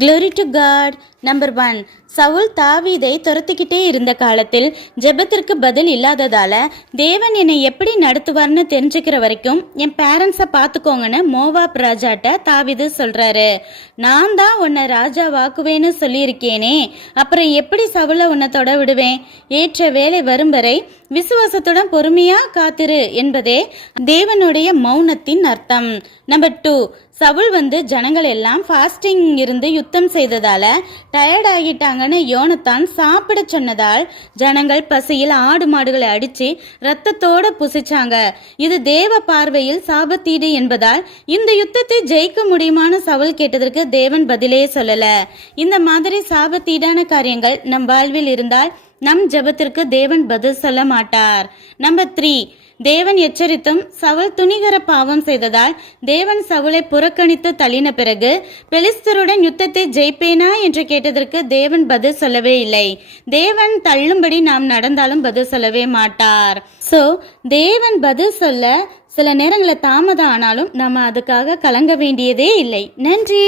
Glory to God. Number 1. Saul தாவீதை துரத்திக்கிட்டே இருந்த காலத்தில் ஜெபத்திற்கு பதில் இல்லாததால தேவன் என்னை எப்படி நடத்துவார்னு தெரிஞ்சுக்கிற வரைக்கும் என் பேரண்ட்ஸை பார்த்துக்கோங்கன்னு மோவாப் ராஜாட்ட தாவீது சொல்றாரு. நான் தான் உன்னை ராஜா வாக்குவேன்னு சொல்லியிருக்கேனே, அப்புறம் எப்படி சவுலை உன்னை தொட விடுவேன்? ஏற்ற வேலை வரும் வரை விசுவாசத்துடன் பொறுமையா காத்திரு என்பதே தேவனுடைய மௌனத்தின் அர்த்தம். நம்பர் 2. சவுல் ஜனங்கள் எல்லாம் ஃபாஸ்டிங் இருந்து யுத்தம் செய்ததால டயர்ட் ஆகிட்டாங்கன்னு யோனத்தான் சாப்பிட சொன்னதால் ஜனங்கள் பசியில் ஆடு மாடுகளை அடிச்சு ரத்தத்தோட புசிச்சாங்க. இது தேவ பார்வையில் சாபத்தீடு என்பதால் இந்த யுத்தத்தை ஜெயிக்க முடியுமான சவுல் கேட்டதற்கு தேவன் பதிலே சொல்லல. இந்த மாதிரி சாபத்தீடான காரியங்கள் நம் வாழ்வில் இருந்தால் நம் ஜெபத்திற்கு தேவன் பதில் சொல்ல மாட்டார். நம்பர் 3. தேவன் எச்சரித்தும் சவுல் துணிகர பாவம் செய்ததால் தேவன் சவுலை புறக்கணித்து தள்ளின பிறகு பெலிஸ்தருடன் யுத்தத்தை ஜெயிப்பேனா என்று கேட்டதற்கு தேவன் பதில் சொல்லவே இல்லை. தேவன் தள்ளும்படி நாம் நடந்தாலும் பதில் சொல்லவே மாட்டார். ஸோ தேவன் பதில் சொல்ல சில நேரங்களில் தாமதம் ஆனாலும் நம்ம அதுக்காக கலங்க வேண்டியதே இல்லை. நன்றி.